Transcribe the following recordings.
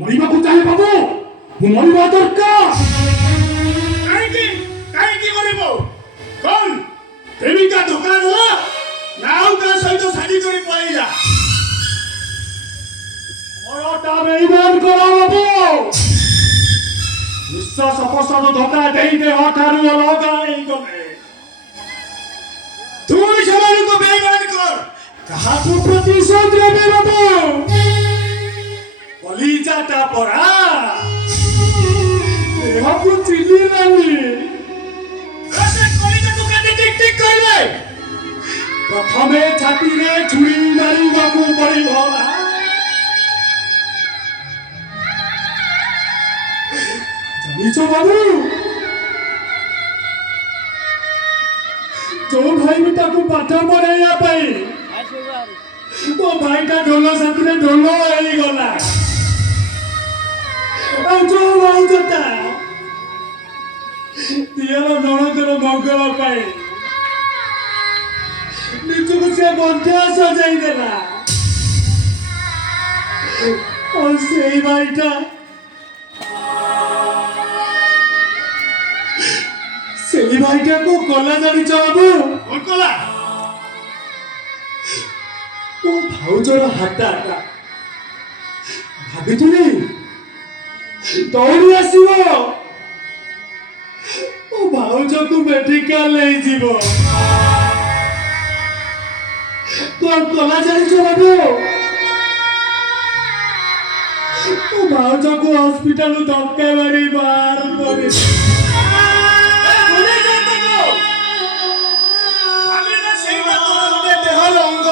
ମରିବାକୁ ଚାହେଁ ବାବୁ, ମୁଁ ମରିବା ଦରକାର। କାହିଁକି କାହିଁକି କରିବ? କଣ ପ୍ରେମିକା ଧୋକା ଦେଲା ନା ଆଉ କାହା ସହିତ ସାଜି କରି ପଳେଇଲା? ମରଟା ବେଇମାନ କର ବାବୁ। ନିଶ୍ୱାସ ପ୍ରଶ୍ୱାସ ଧୋକା ଦେଇ ଦେହଠାରୁ ଅଲଗା ହେଇଗଲେ। তুই ସେମାନଙ୍କୁ ବେଇମାନ କର। କାହାକୁ ପ୍ରତିଶୋଧ ନେବେ ବାବୁ? କଲିଜାଟା ପରା। ଦେହକୁ ଚିହ୍ନିଲାନି। ସେ କଲିଜାକୁ କାଟି ଟିକ୍ ଟିକ୍ କରିବେ। ପ୍ରଥମେ ଛାତିରେ ଛୁରୀ ମାରିବାକୁ ପଡ଼ିବ। ଜାଣିଛ ବାବୁ, ଯୋଉ ଭାଇ ବି ତାକୁ ପାଠ ପଢେଇବା ପାଇଁ ମୋ ଭାଇଟା ଢୋଲ ସାଥିରେ ଢୋଲ ହେଇଗଲା। ଆଉ ଯୋଉ ଭାଉଜଟା ଦିଅର ନଣନ୍ଦର ମଙ୍ଗଳ ପାଇଁ ନିଜକୁ ସେ ମଧ୍ୟ ସଜାଇ ଦେଲା। ଆଉ ସେଇ ଭାଇଟା को कला जानी बाबू। कौन कला? ओ भाउजर हाटाटा भाबिथुनी दौड़ी आसीबो। ओ भाउज को मेडिकल ले जीवो। कौन कला जानी बाबू? ओ भाउज को हॉस्पिटल धक्का मारी बाहर करे। दुनिया देखी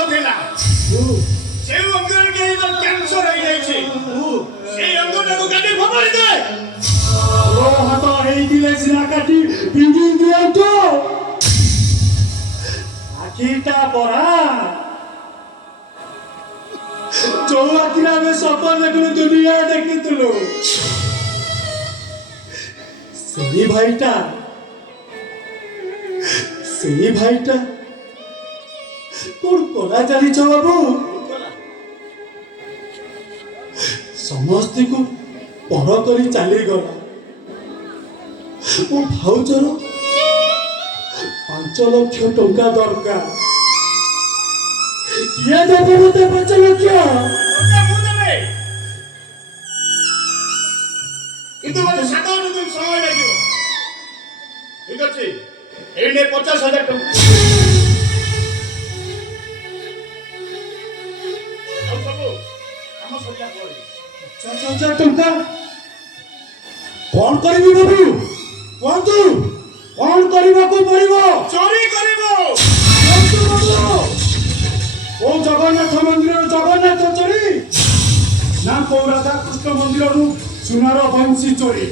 भाईटा कौन कला चली बाबू? समस्त को पर कर चली गला। मो भाउजर 5 लाख टंका दरकार। किए देबो मते 5 लाख? किंतु मते 7-8 दिन समय लागियो। ठीक अछि, एने 50,000 टंका। ଆଉ ସବୁ କାମ ସରିଲା ପରେ 50,000 टंका कौन करिबी बाबू? कोंतु कौन करबा को पड़िबो? चोरी करिवो। ओ जगन्नाथ मंदिर जगन्नाथ चोरी ना को राधा कृष्ण मंदिर रु सुनार बंशी चोरी?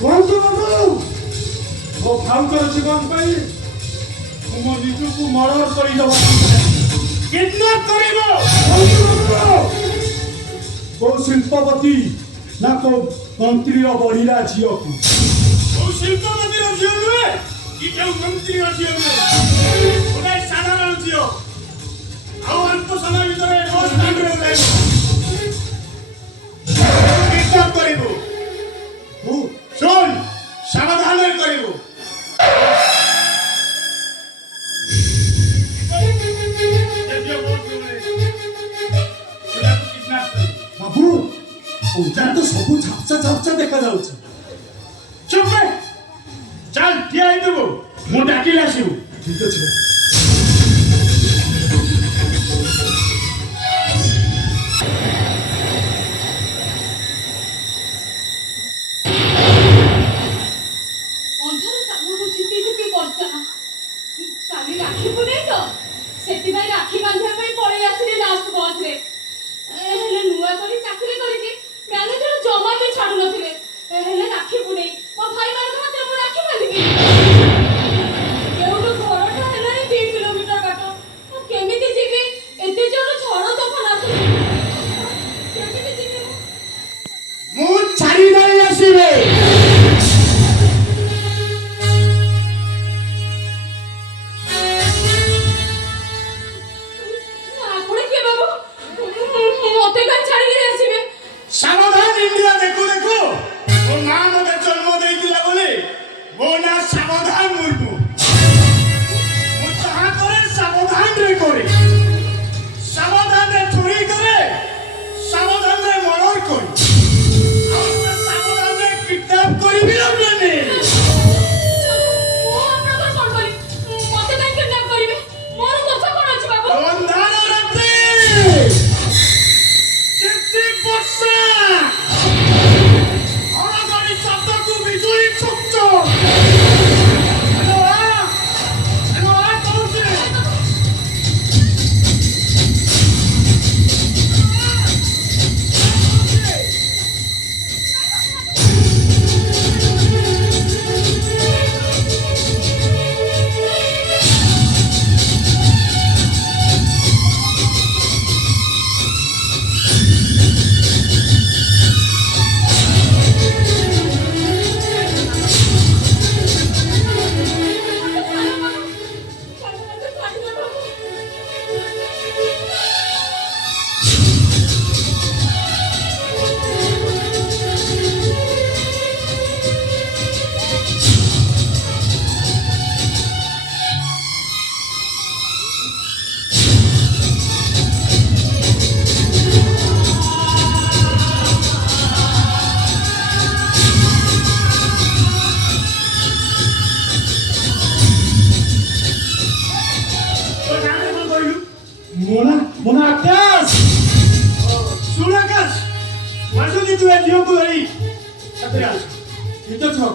कोंतु बाबू ओ भाउकर जीवन पाई तुम निजु को मर्डर करि दबा। किडनैप करिवो। को शिल्पपति ना को मंत्री बढ़िला झील को? शिल्पपति झील नुहे कि मंत्री झील नुहे, गोटे साधारण झील। अल्प समय भीतर किडनैप करिवो। सुन सावधान करिवो। बाबू उधर तो सब झापसा झापसा देखा जाउछ। चुप रे, चल ठिया देबो, मु डाकिल आसीबो। ठीक अछि। ଶୁଣ ଆକାଶ ଆସୁଛି ତୁ ଏ ଝିଅକୁ ଧରି ସାଥିରେ ଆସ ଭିତରେ ଥିବ